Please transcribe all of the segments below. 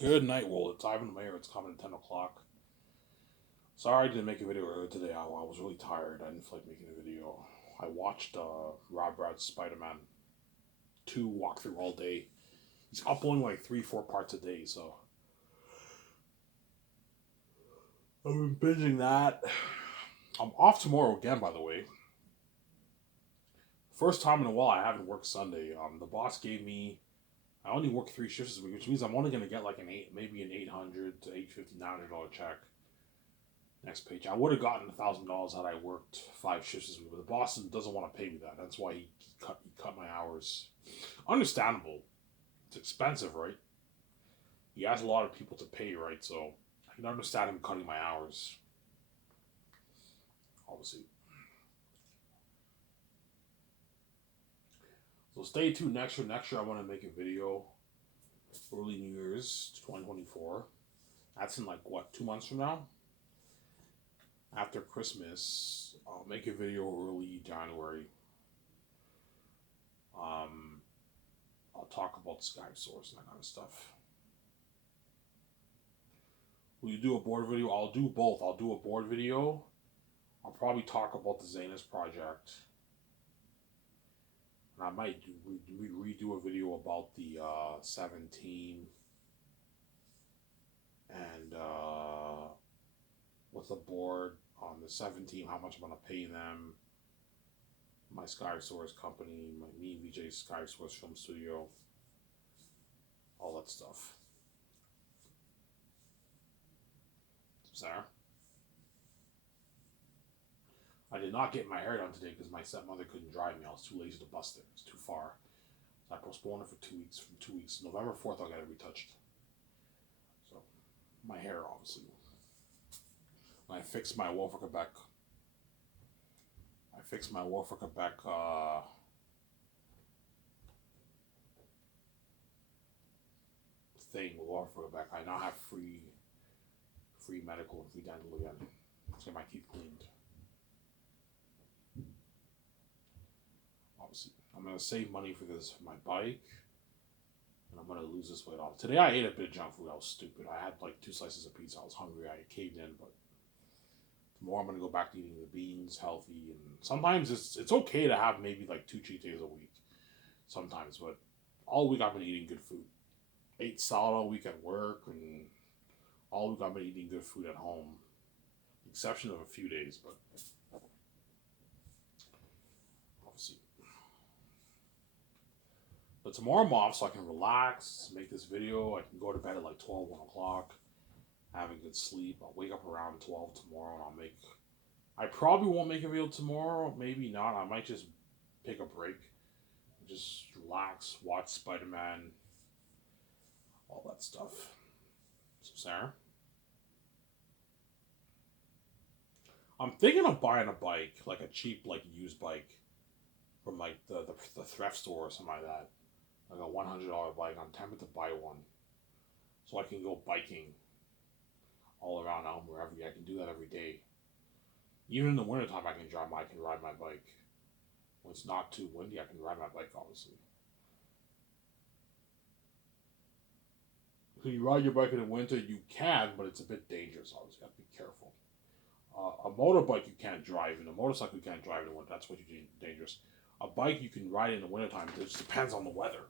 Good night, Will. It's Ivan the Mayor. It's coming at 10 o'clock. Sorry I didn't make a video earlier today. I was really tired. I didn't feel like making a video. I watched Rob Brad's Spider Man 2 walkthrough all day. He's uploading like 3, 4 parts a day, so I've been binging that. I'm off tomorrow again, by the way. First time in a while I haven't worked Sunday. The boss gave me. I only work 3 shifts this week, which means I'm only gonna get like maybe an $800 to $850 check next paycheck. I would have gotten $1,000 had I worked 5 shifts this week, but the boss doesn't want to pay me that. That's why he cut my hours. Understandable. It's expensive, right? He has a lot of people to pay, right? So I can understand him cutting my hours. Obviously. So stay tuned next year. Next year I want to make a video. Early New Year's 2024. That's in like what, 2 months from now? After Christmas, I'll make a video early January. I'll talk about Skype source and that kind of stuff. Will you do a board video? I'll do both. I'll do a board video. I'll probably talk about the Xanus project. And I might redo a video about the 17 and with the board on the 17, how much I'm going to pay them, my SkySource company, me and VJ SkySource Film Studio, all that stuff. Sarah? I did not get my hair done today because my stepmother couldn't drive me. I was too lazy to bus there. It's too far. So I postponed it for 2 weeks. From 2 weeks, November 4th, I'll get it retouched. So, my hair, obviously. When I fixed my War for Quebec. Thing with War for Quebec. I now have free medical and free dental again. Let's get my teeth cleaned. Obviously, I'm gonna save money for this for my bike, and I'm gonna lose this weight off. Today I ate a bit of junk food. I was stupid. I had like 2 slices of pizza. I was hungry. I caved in, but tomorrow I'm gonna go back to eating the beans, healthy, and sometimes it's okay to have maybe like 2 cheat days a week. Sometimes, but all week I've been eating good food. Ate salad all week at work, and all week I've been eating good food at home. Exception of a few days, but obviously. But tomorrow I'm off, so I can relax, make this video. I can go to bed at like 12, 1 o'clock, have a good sleep. I'll wake up around 12 tomorrow, and I probably won't make a video tomorrow. Maybe not. I might just pick a break, just relax, watch Spider-Man, all that stuff. So, Sarah? I'm thinking of buying a bike, like a cheap, like used bike, from like the thrift store or something like that. Like a $100 bike. I'm tempted to buy one, so I can go biking all around Elm, wherever. I can do that every day. Even in the wintertime, I can ride my bike. When it's not too windy, I can ride my bike, obviously. If you ride your bike in the winter, you can, but it's a bit dangerous, obviously. You have to be careful. A motorbike you can't drive, and a motorcycle you can't drive in the winter. That's what you do dangerous. A bike you can ride in the wintertime. It just depends on the weather.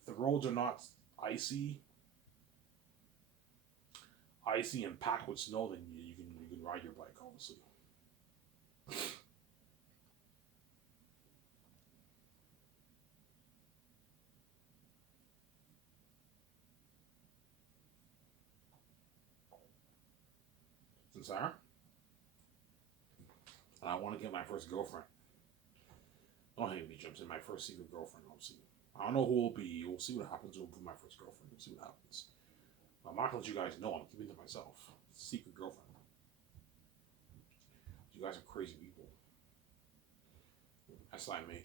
If the roads are not icy and packed with snow, then you can ride your bike, obviously. Sarah? And I want to get my first girlfriend. Don't hate me, Jimson. My first secret girlfriend, obviously. I don't know who will be. We'll see what happens with my first girlfriend. We'll see what happens. I'm not gonna let you guys know. I'm keeping it to myself. Secret girlfriend. You guys are crazy people. That's what I made.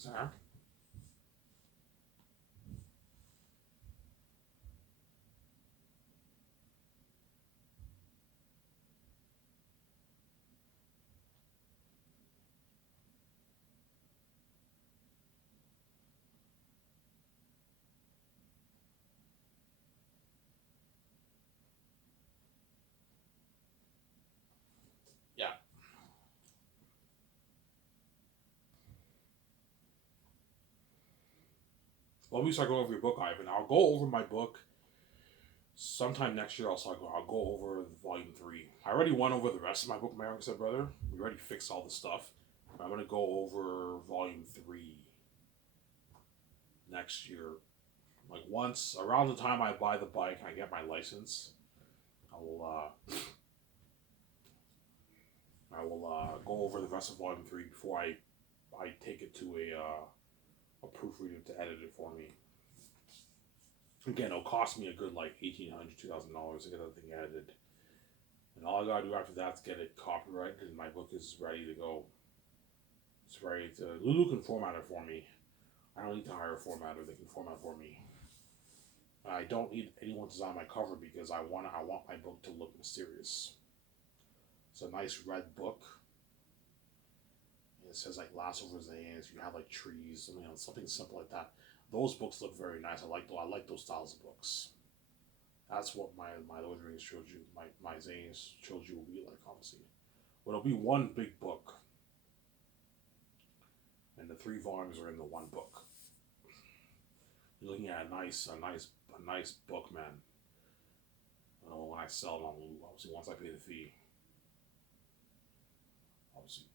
Sarah? Yeah. Well, we start going over your book, Ivan. I'll go over my book sometime next year. I'll go over volume 3. I already went over the rest of my book, my younger said brother. We already fixed all the stuff. I'm gonna go over volume 3 next year. Like once around the time I buy the bike and I get my license, I will go over the rest of volume 3 before I take it to a proofreader to edit it for me. Again, it'll cost me a good like $1,800, $2,000 to get that thing edited. And all I gotta do after that is get it copyrighted, and my book is ready to go. It's ready to. Lulu can format it for me. I don't need to hire a formatter; they can format it for me. I don't need anyone to design my cover because I want my book to look mysterious. It's a nice red book. It says like lasso over Xanus. You have like trees, something simple like that. Those books look very nice. I like those styles of books. That's what my Lord of the Rings trilogy, my Xanus trilogy will be like, obviously. But it'll be one big book, and the 3 volumes are in the one book. You're looking at a nice book, man. When I sell it on Lulu, obviously once I pay the fee, obviously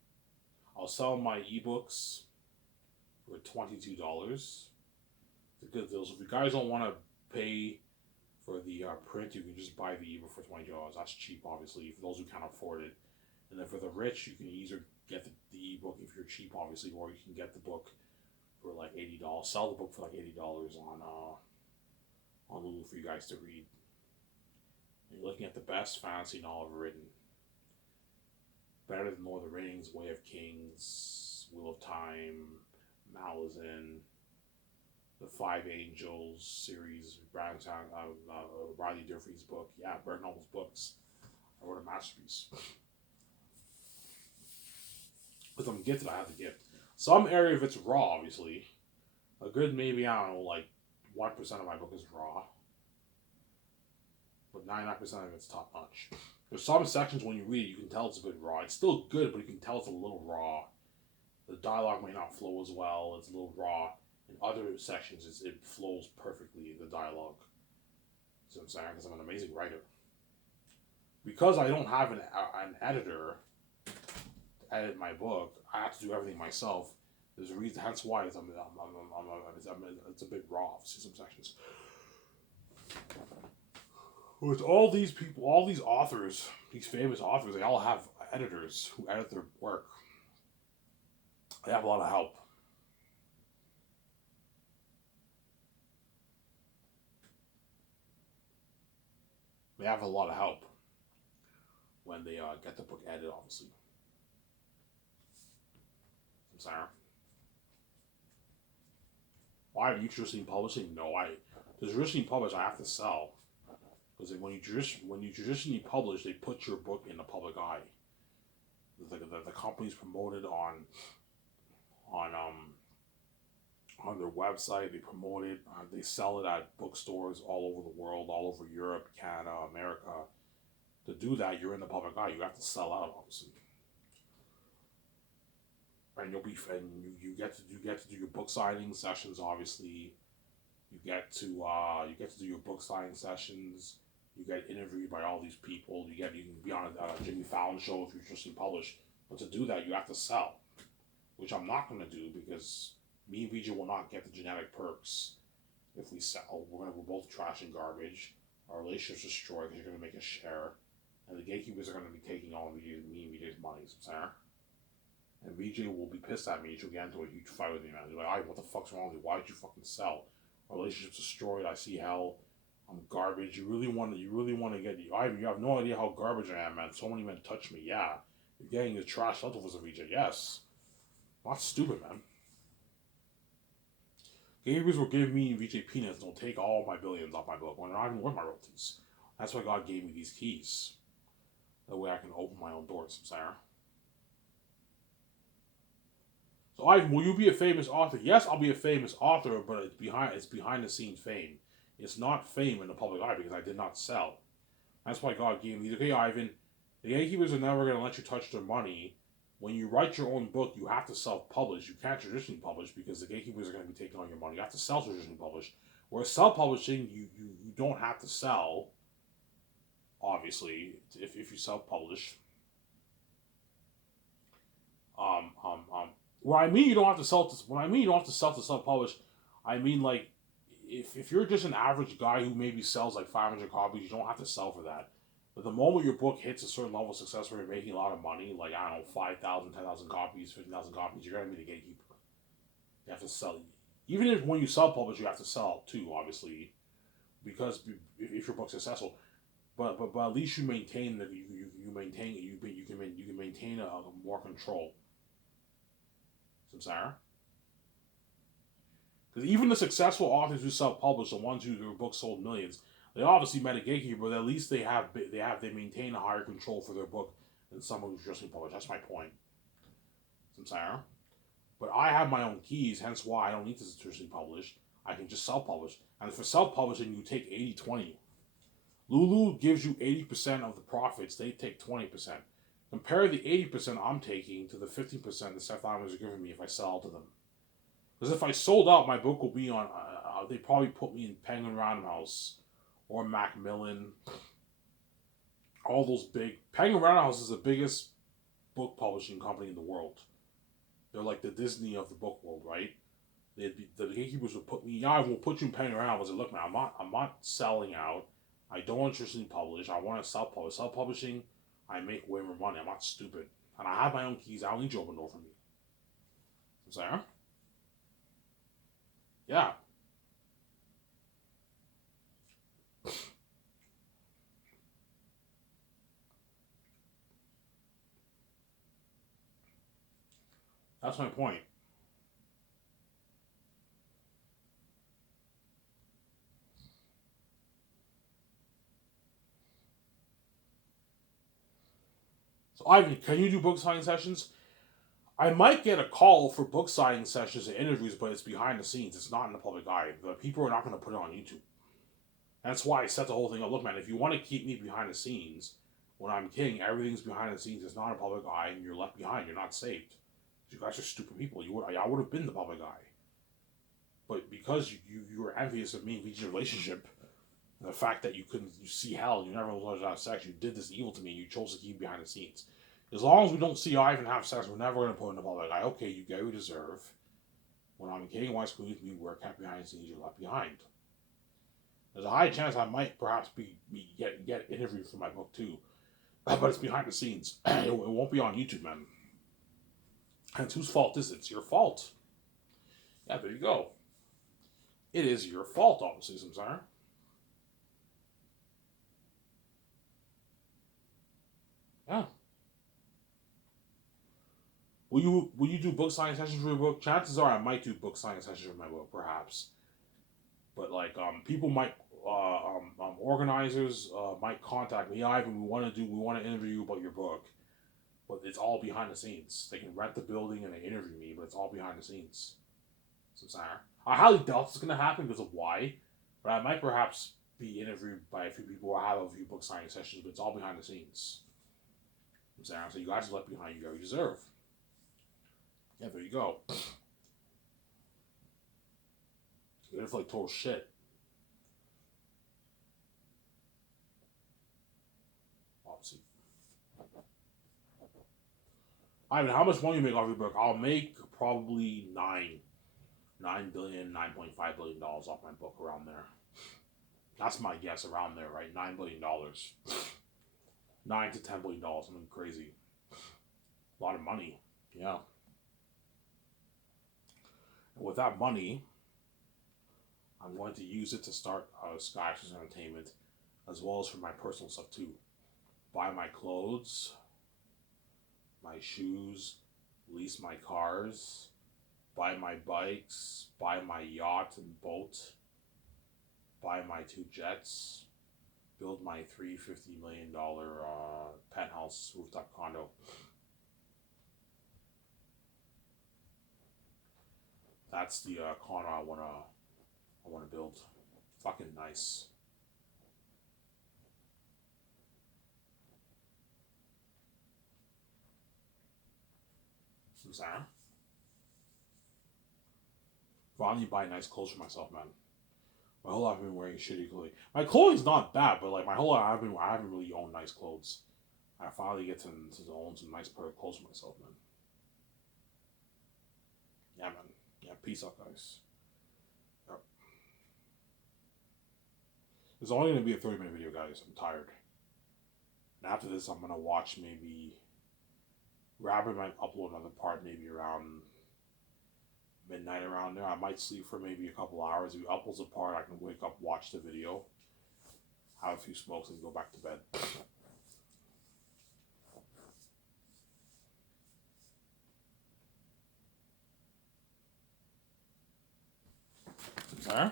I'll sell my ebooks for $22. It's a good deal. So if you guys don't want to pay for the print, you can just buy the ebook for $20. That's cheap, obviously, for those who can't afford it. And then for the rich, you can either get the ebook if you're cheap, obviously, or you can get the book for like $80. Sell the book for like $80 on Lulu for you guys to read. And you're looking at the best fantasy novel ever written. Better than Lord of the Rings, Way of Kings, Wheel of Time, Malazan, the Five Angels series, Riley Durfee's book. Yeah, Bert Novel's books. I wrote a masterpiece. If I'm gifted, I have the gift. Some area of it's raw, obviously. A good maybe, I don't know, like 1% of my book is raw. But 99% of it's top notch. There's some sections when you read it, you can tell it's a bit raw. It's still good, but you can tell it's a little raw. The dialogue may not flow as well. It's a little raw. In other sections, it flows perfectly, the dialogue. So I'm saying, because I'm an amazing writer. Because I don't have an editor to edit my book, I have to do everything myself. There's a reason. That's why it's a bit raw. See some sections. With all these people, all these authors, these famous authors, they all have editors who edit their work. They have a lot of help. They have a lot of help when they get the book edited, obviously. I'm sorry. Why are you traditionally publishing? No, the traditionally published I have to sell. Because when you traditionally publish, they put your book in the public eye. The company's promoted on their website. They promote it. They sell it at bookstores all over the world, all over Europe, Canada, America. To do that, you're in the public eye. You have to sell out, obviously. And you get to do your book signing sessions. Obviously, you get to do your book signing sessions. You get interviewed by all these people. You can be on a Jimmy Fallon show if you're just published. But to do that, you have to sell, which I'm not going to do because me and VJ will not get the genetic perks if we sell. We're both trash and garbage. Our relationship's destroyed because you're going to make a share, and the gatekeepers are going to be taking all of me and VJ's money, Sarah. And VJ will be pissed at me. She'll get into a huge fight with me, man. She'll be like, what the fuck's wrong with you? Why did you fucking sell? Our relationship's destroyed. I see hell. I'm garbage. You really want to get Ivan. You have no idea how garbage I am, man. So many men touch me. Yeah, you're getting the trash leftovers of VJ. Yes, not stupid, man. Gatekeepers will give me VJ peanuts and will take all my billions off my book when they're not even worth my royalties. That's why God gave me these keys. That way I can open my own doors, Sarah. So Ivan, will you be a famous author? Yes, I'll be a famous author, but it's behind the scenes fame. It's not fame in the public eye because I did not sell. That's why God gave me, okay, Ivan, the gatekeepers are never going to let you touch their money. When you write your own book, you have to self-publish. You can't traditionally publish because the gatekeepers are going to be taking all your money. You have to self-traditionally publish. Whereas self-publishing, you don't have to sell, obviously, if you self-publish. What I mean you don't have to sell to, when I mean you don't have to sell to self-publish, I mean like if you're just an average guy who maybe sells like 500 copies, you don't have to sell for that. But the moment your book hits a certain level of success where you're making a lot of money, like I don't know, 5,000, 10,000 copies, 50,000 copies, you're gonna be the gatekeeper. You have to sell. Even if when you self-publish, you have to sell too, obviously, because if your book's successful. But at least you maintain that you maintain you can maintain a more control. Sarah. Because even the successful authors who self-publish, the ones who their books sold millions, they obviously met a gatekeeper, but at least they maintain a higher control for their book than someone who's just been published. That's my point. Sarah. But I have my own keys, hence why I don't need to traditionally publish. I can just self-publish. And for self-publishing, you take 80-20. Lulu gives you 80% of the profits. They take 20%. Compare the 80% I'm taking to the 15% the Seth Islanders are giving me if I sell to them. Because if I sold out, my book will be on, they probably put me in Penguin Random House or Macmillan. All those big, Penguin Random House is the biggest book publishing company in the world. They're like the Disney of the book world, right? The gatekeepers would put me, yeah, I will put you in Penguin Random House. I said, look, man, I'm not selling out. I don't want to traditionally publish. I want to self-publish. Self-publishing, I make way more money. I'm not stupid. And I have my own keys. I don't need you to open the door for me. I'm sorry? Yeah. That's my point. So, Ivan, can you do book signing sessions? I might get a call for book signing sessions and interviews, but it's behind the scenes. It's not in the public eye. The people are not going to put it on YouTube. That's why I set the whole thing up. Look, man, if you want to keep me behind the scenes, when I'm king, everything's behind the scenes. It's not a public eye, and you're left behind. You're not saved. You guys are stupid people. I would have been the public eye. But because you were envious of me and VG's relationship, and the fact that you see hell, you never was out of sex, you did this evil to me, and you chose to keep behind the scenes. As long as we don't see Ivan have sex, we're never going to put in the public eye. Okay, you get what you deserve. When I'm king, wise queen with me, we're kept behind the scenes, you're left behind. There's a high chance I might perhaps get interviewed for my book too. But it's behind the scenes. It won't be on YouTube, man. And whose fault is it? It's your fault. Yeah, there you go. It is your fault, obviously, Samsara. Yeah. Will you do book signing sessions for your book? Chances are I might do book signing sessions for my book, perhaps. But like people might organizers might contact me. Ivan, we want to interview you about your book, but it's all behind the scenes. They can rent the building and they interview me, but it's all behind the scenes. Samsara. I highly doubt it's going to happen because of why, but I might perhaps be interviewed by a few people or have a few book signing sessions, but it's all behind the scenes. Samsara. So you guys are left behind. You get what you deserve. Yeah, there you go. They're like total shit. Obviously. I mean, how much money you make off your book? I'll make probably $9 billion, $9.5 billion off my book around there. That's my guess around there, right? $9 billion. $9 to $10 billion, something crazy. A lot of money. Yeah. And with that money, I'm going to use it to start Sky's Entertainment, as well as for my personal stuff too. Buy my clothes, my shoes, lease my cars, buy my bikes, buy my yacht and boat, buy my 2 jets, build my $350 million penthouse rooftop condo. That's the condo I wanna build. Fucking nice. Sam? Finally buy nice clothes for myself, man. My whole life I've been wearing shitty clothing. My clothing's not bad, but like my whole life I haven't really owned nice clothes. I finally get to own some nice pair of clothes for myself, man. Yeah, man. Yeah, peace out, guys. Yep. It's only gonna be a 30-minute video, guys. I'm tired. And after this, I'm gonna watch maybe. Rabbit might upload another part maybe around midnight around there. I might sleep for maybe a couple hours. If he uploads a part, I can wake up, watch the video, have a few smokes, and go back to bed. Sorry?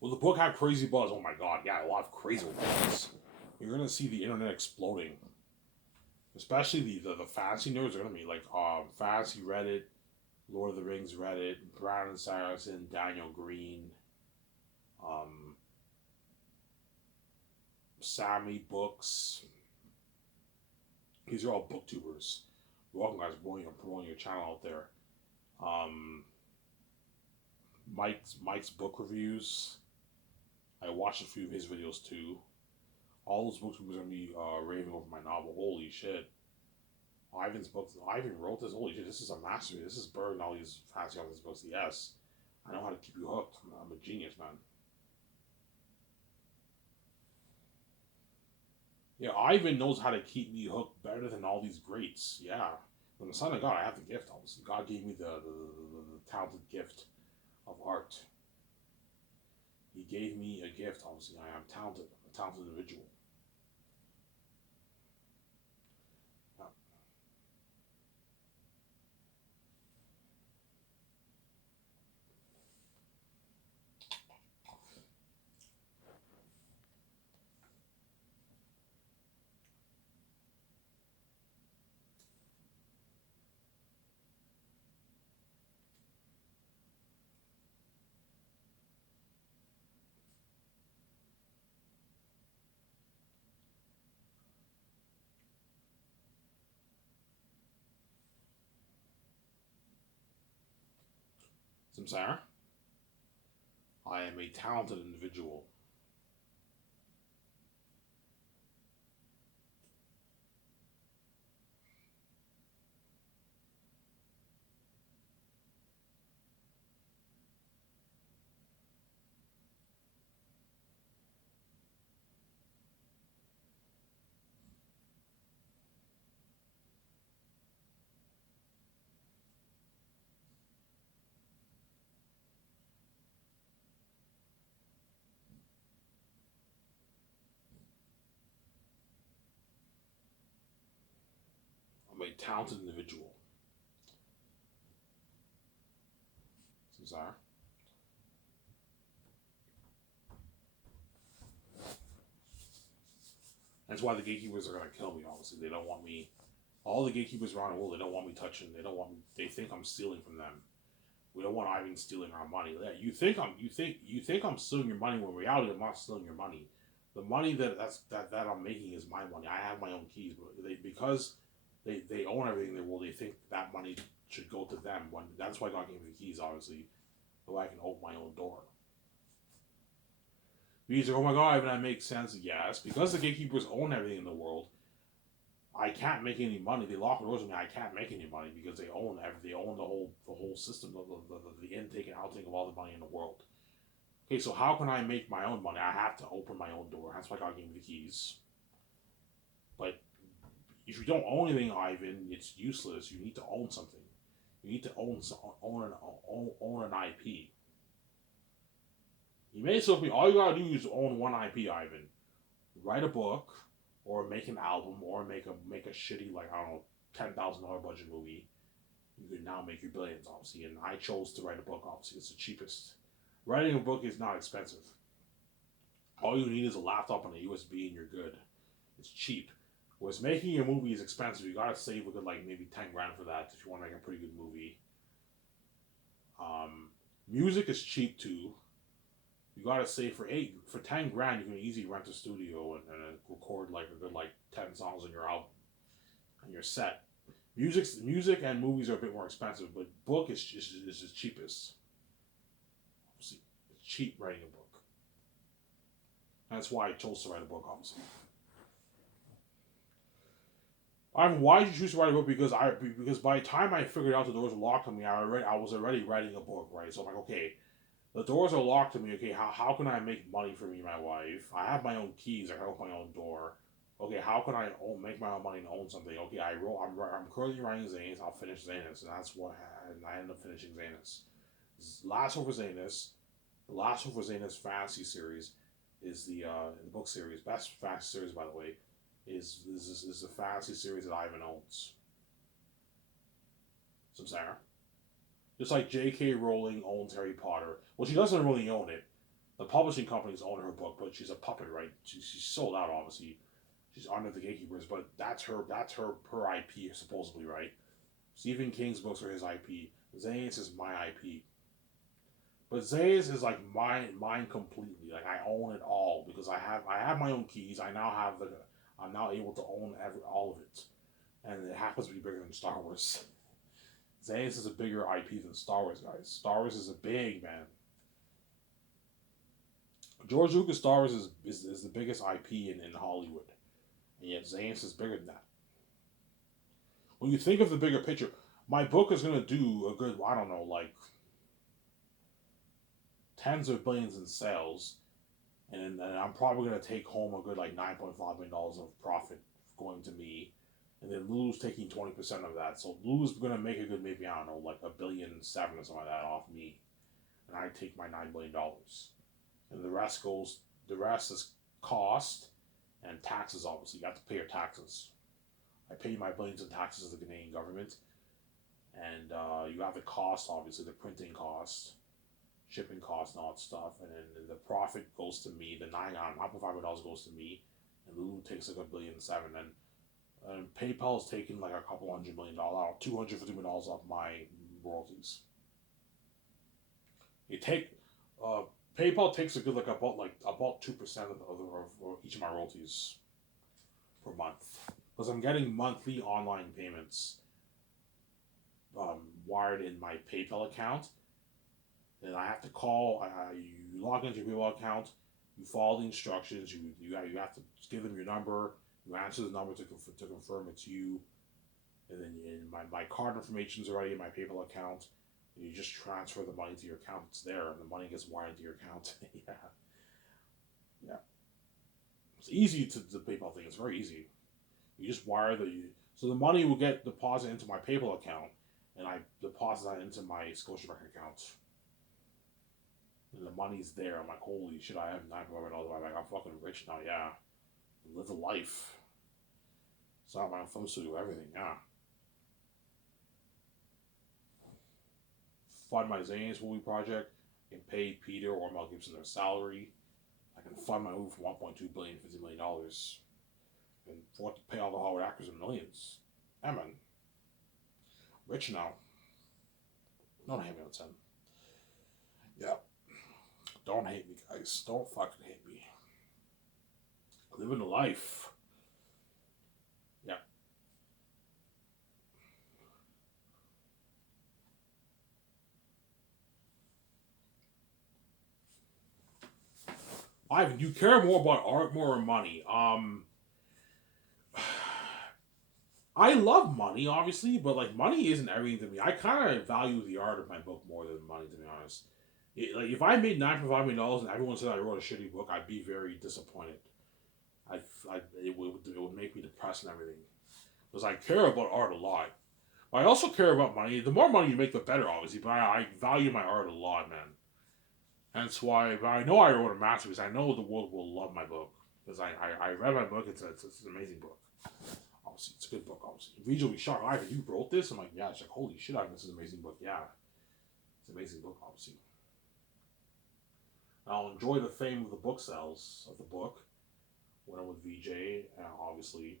Well, the book had crazy buzz. Oh my god, yeah, a lot of crazy buzz. You're gonna see the internet exploding. Especially the fantasy nerds are gonna be like fantasy Reddit, Lord of the Rings Reddit, Brandon Sanderson, Daniel Green, um, Sammy Books. These are all booktubers. Welcome, guys, promoting your channel out there. Mike's book reviews. I watched a few of his videos too. All those books are gonna be raving over my novel. Holy shit! Ivan's books. Ivan wrote this. Holy shit! This is a masterpiece. This is better than all these fancy authors' books. Yes, I know how to keep you hooked. I'm a genius, man. Yeah, Ivan knows how to keep me hooked better than all these greats. Yeah, when the son of God, I have the gift. Obviously, God gave me the talented gift of art. He gave me a gift. Obviously, I am talented. I'm a talented individual. Yeah. Samsara, I am a talented individual. I'm a talented individual. Samsara. That's why the gatekeepers are gonna kill me. Obviously, they don't want me. All the gatekeepers around the world, they don't want me touching. They don't want me. They think I'm stealing from them. We don't want Ivan stealing our money. Yeah, you think I'm stealing your money when in reality I'm not stealing your money. The money that I'm making is my money. I have my own keys, but because they own everything in the world, they think that money should go to them. When that's why God gave me the keys, obviously, so I can open my own door. Because oh my god, Ivan, that makes sense. Yes, because the gatekeepers own everything in the world. I can't make any money. They lock the doors on me. I can't make any money because they own everything. They own the whole system, the intake and outtake of all the money in the world. Okay, so how can I make my own money? I have to open my own door. That's why God gave me the keys. But if you don't own anything, Ivan, it's useless. You need to own something. You need to own an IP. You made so all you gotta do is own one IP, Ivan. Write a book, or make an album, or make a shitty, like, I don't know, $10,000 budget movie. You can now make your billions, obviously. And I chose to write a book, obviously. It's the cheapest. Writing a book is not expensive. All you need is a laptop and a USB, and you're good. It's cheap. Whereas making a movie is expensive. You gotta save a good, like, maybe 10 grand for that if you want to make a pretty good movie. Music is cheap too. You gotta save for 10 grand. You can easily rent a studio and record like a good like 10 songs on your album and your set. Music and movies are a bit more expensive, but book is the cheapest. It's cheap writing a book. That's why I chose to write a book, obviously. Why did you choose to write a book? Because by the time I figured out the doors were locked on me, I was already writing a book, right? So I'm like, okay, the doors are locked to me. Okay, how can I make money for me and my wife? I have my own keys. I open my own door. Okay, how can I make my own money and own something? Okay, I'm currently writing Xanus. I'll finish Xanus, and that's what and I ended up finishing Xanus. Last one for Xanus, the last one for Xanus fantasy series is the book series, best fantasy series by the way, is the fantasy series that Ivan owns. Some Sarah. Just like J.K. Rowling owns Harry Potter. Well, she doesn't really own it. The publishing companies own her book, but she's a puppet, right? She's sold out, obviously. She's under the gatekeepers, but that's her IP, supposedly, right? Stephen King's books are his IP. Xanus is my IP. But Xanus is like mine completely. Like I own it all because I have my own keys. I'm now able to own all of it. And it happens to be bigger than Star Wars. Xanus is a bigger IP than Star Wars, guys. Star Wars is a big man. George Lucas Star Wars is the biggest IP in Hollywood. And yet Xanus is bigger than that. When you think of the bigger picture, my book is going to do a good, I don't know, like tens of billions in sales. And I'm probably going to take home a good like $9.5 million of profit going to me. And then Lulu's taking 20% of that. So Lulu's going to make a good, maybe, I don't know, like $1.7 billion or something like that off me. And I take my $9 billion. And the rest is cost and taxes, obviously. You have to pay your taxes. I pay my billions in taxes to the Canadian government. And you have the cost, obviously, the printing cost, shipping cost, and all that stuff. And then the profit goes to me. The $9.5 million goes to me. And Lulu takes like $1.7 billion. And PayPal's taking like a couple $100 million, $250 million off my royalties. PayPal takes a good about 2% of each of my royalties per month because I'm getting monthly online payments wired in my PayPal account. And I have to call. You log into your PayPal account. You follow the instructions. You have to give them your number. You answer the number to confirm it's you, and then my card information is already in my PayPal account. And you just transfer the money to your account. It's there, and the money gets wired to your account. yeah. It's easy to the PayPal thing. It's very easy. You just wire so the money will get deposited into my PayPal account, and I deposit that into my Scotiabank account. And the money's there. I'm like, holy shit! I have $900. I'm like, I'm fucking rich now. Yeah. Live a life. Start my own film studio, everything, yeah. Fund my Xanus movie project. I can pay Peter or Mel Gibson their salary. I can fund my movie for $1.2 billion, $50 million. And for to pay all the Hollywood actors in millions. Yeah, man. Rich now. Don't hate me on 10. Yeah. Don't hate me, guys. Don't fucking hate me. Living a life. Yeah. Ivan, do you care more about art more or money? I love money, obviously, but like money isn't everything to me. I kind of value the art of my book more than money, to be honest. Like if I made $9.5 million and everyone said I wrote a shitty book, I'd be very disappointed. It would make me depressed and everything. Because I care about art a lot. But I also care about money. The more money you make, the better, obviously. But I value my art a lot, man. Hence why, but I know I wrote a masterpiece. I know the world will love my book because I read my book. It's an amazing book. Obviously, it's a good book. Obviously, Vija will be shocked. Ivan, you wrote this? I'm like, yeah. She's like, holy shit, Ivan, this is an amazing book. Yeah, it's an amazing book. Obviously, I'll enjoy the fame of the book sales of the book when I'm with VJ. Obviously,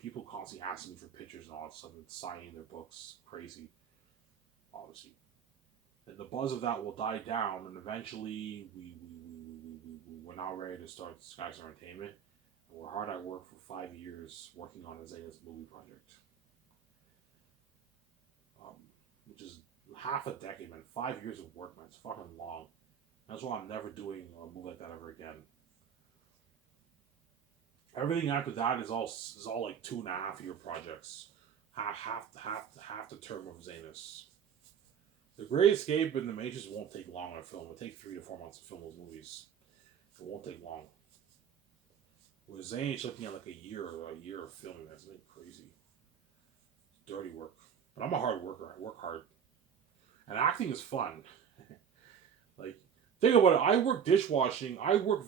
people constantly asking me for pictures and all that stuff and signing their books. Crazy, obviously. And the buzz of that will die down, and eventually we're now ready to start Skies Entertainment. And we're hard at work for 5 years working on a Xanus movie project, um, which is half a decade, man. 5 years of work, man. It's fucking long. That's why I'm never doing a movie like that ever again. Everything after that is all like 2.5 year projects, half the term of Xanus. The Great Escape and The Matrix won't take long on a film. It'll take 3 to 4 months to film those movies. It won't take long. With Zane, it's looking at like a year of filming. That's like crazy. It's dirty work. But I'm a hard worker. I work hard, and acting is fun. Like, think about it. I work dishwashing. I work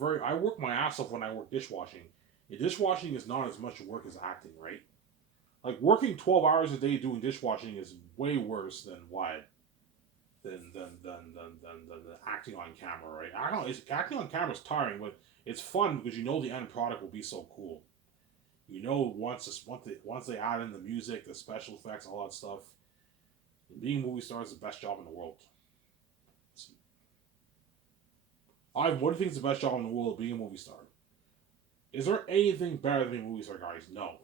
my ass off when I work dishwashing. And dishwashing is not as much work as acting, right? Like working 12 hours a day doing dishwashing is way worse than what than acting on camera, right? Acting on camera is tiring, but it's fun because you know the end product will be so cool. You know, once they add in the music, the special effects, all that stuff, being a movie star is the best job in the world. What do you think is the best job in the world of being a movie star? Is there anything better than being a movie star, guys? No.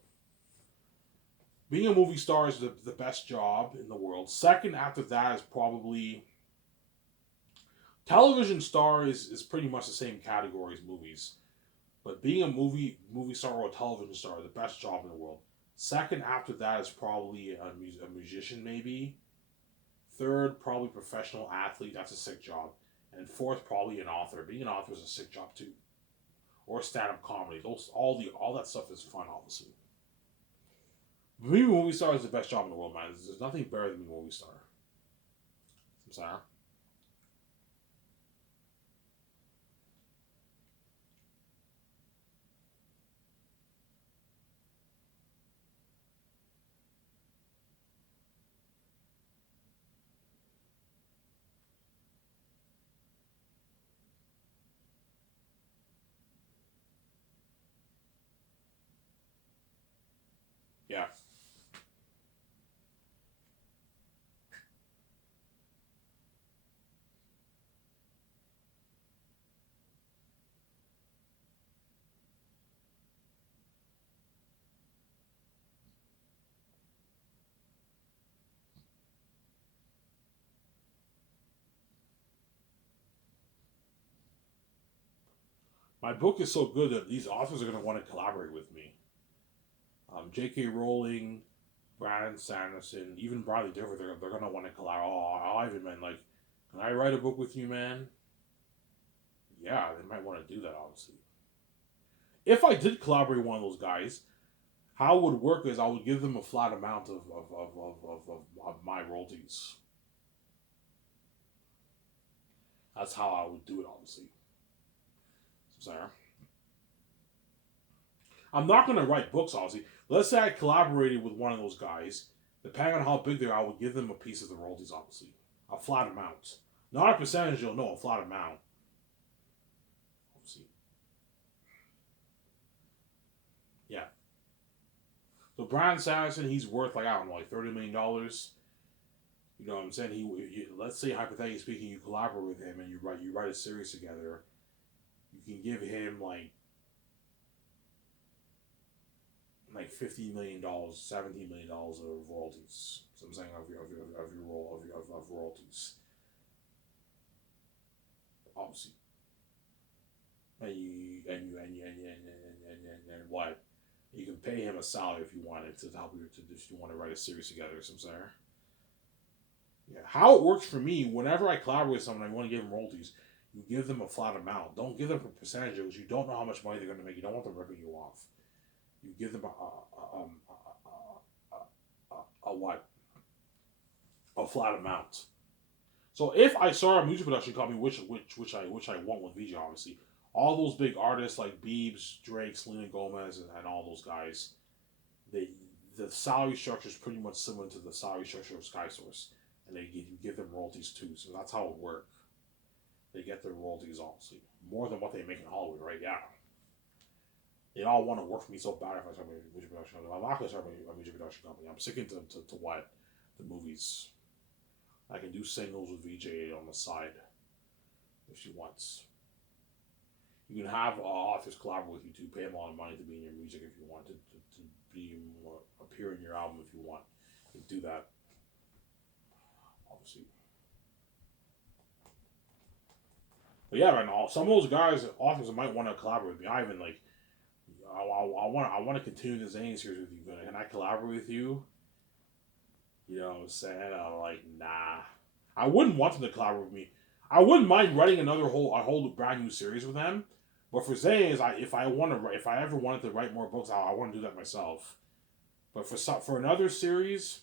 Being a movie star is the best job in the world. Second after that is probably television star is pretty much the same category as movies. But being a movie star or a television star, the best job in the world. Second after that is probably a musician, maybe. Third, probably professional athlete. That's a sick job. And fourth, probably an author. Being an author is a sick job too. Or stand-up comedy. All that stuff is fun, obviously. Being a movie star is the best job in the world, man. There's nothing better than being a movie star. I'm sorry. Yeah. My book is so good that these authors are going to want to collaborate with me. J.K. Rowling, Brandon Sanderson, even Bradley Differ, they're going to want to collaborate. Oh, Ivan, man, like, can I write a book with you, man? Yeah, they might want to do that, obviously. If I did collaborate with one of those guys, how it would work is I would give them a flat amount of my royalties. That's how I would do it, obviously. So, sorry. I'm not going to write books, obviously. Let's say I collaborated with one of those guys. Depending on how big they are, I would give them a piece of the royalties, obviously. A flat amount. Not a percentage, you'll know, a flat amount. Obviously. Yeah. So Brian Sanderson, he's worth like, I don't know, like $30 million. You know what I'm saying? Let's say hypothetically speaking, you collaborate with him and you write a series together. You can give him like $15 million, $17 million of royalties. So I'm saying of royalties, obviously. And what? You can pay him a salary if you wanted to help you to if you want to write a series together. So I'm saying. Yeah. How it works for me, whenever I collaborate with someone, I want to give them royalties. You give them a flat amount. Don't give them a percentage because you don't know how much money they're going to make. You don't want them ripping you off. You give them a what? A flat amount. So if I start a music production company, which I want with VJ, obviously, all those big artists like Biebs, Drake, Selena Gomez, and all those guys, they the salary structure is pretty much similar to the salary structure of Sky Source, and you give them royalties too. So that's how it works. They get their royalties, obviously, more than what they make in Hollywood, right? Yeah. They all want to work for me so bad if I start my music production company. I'm not going to start my music production company. I'm sticking to what? The movies. I can do singles with VJ on the side if she wants. You can have authors collaborate with you too. Pay them a lot of money to be in your music if you want to be appear in your album if you want. You can do that, obviously. But yeah, right now some of those guys, authors, might want to collaborate with me. I even like. I want to continue the Xanus series with you. Can I collaborate with you? You know what I'm saying? I'm like, nah. I wouldn't want them to collaborate with me. I wouldn't mind writing a whole brand new series with them. But for Xanus, if I ever wanted to write more books, I want to do that myself. But for another series,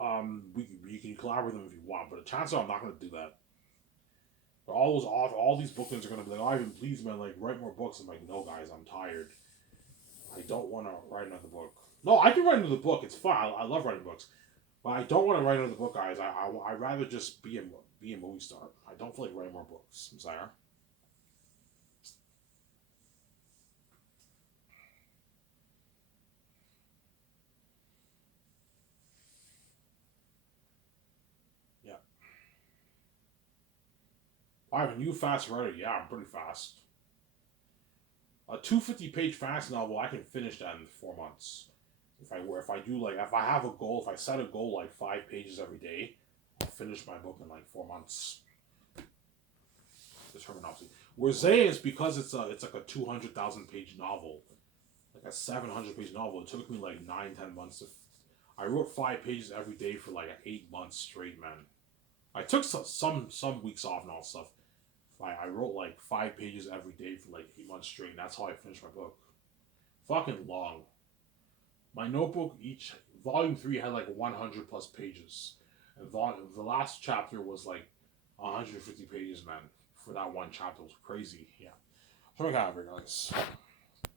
you can collaborate with them if you want. But the chances are I'm not going to do that. But all these bookings are going to be like, Ivan, please, man, like write more books. I'm like, no, guys, I'm tired. I don't want to write another book. No, I can write another book. It's fun. I love writing books. But I don't want to write another book, guys. I'd rather just be a movie star. I don't feel like writing more books. I'm sorry. Yeah. Ivan, you fast writer? Yeah, I'm pretty fast. A 250-page fast novel, I can finish that in 4 months. If I have a goal, if I set a goal like 5 pages every day, I'll finish my book in like 4 months. The terminology. Where Xanus, because it's like a 200,000 page novel, like a 700-page novel. It took me like 9-10 months to. I wrote 5 pages every day for like 8 months straight, man. I took some weeks off and all stuff. I wrote like 5 pages every day for like 8 months straight. And that's how I finished my book. Fucking long. My notebook, each volume 3 had like 100 plus pages, and the last chapter was like 150 pages, man. For that one chapter, it was crazy. Yeah. So I got it, guys.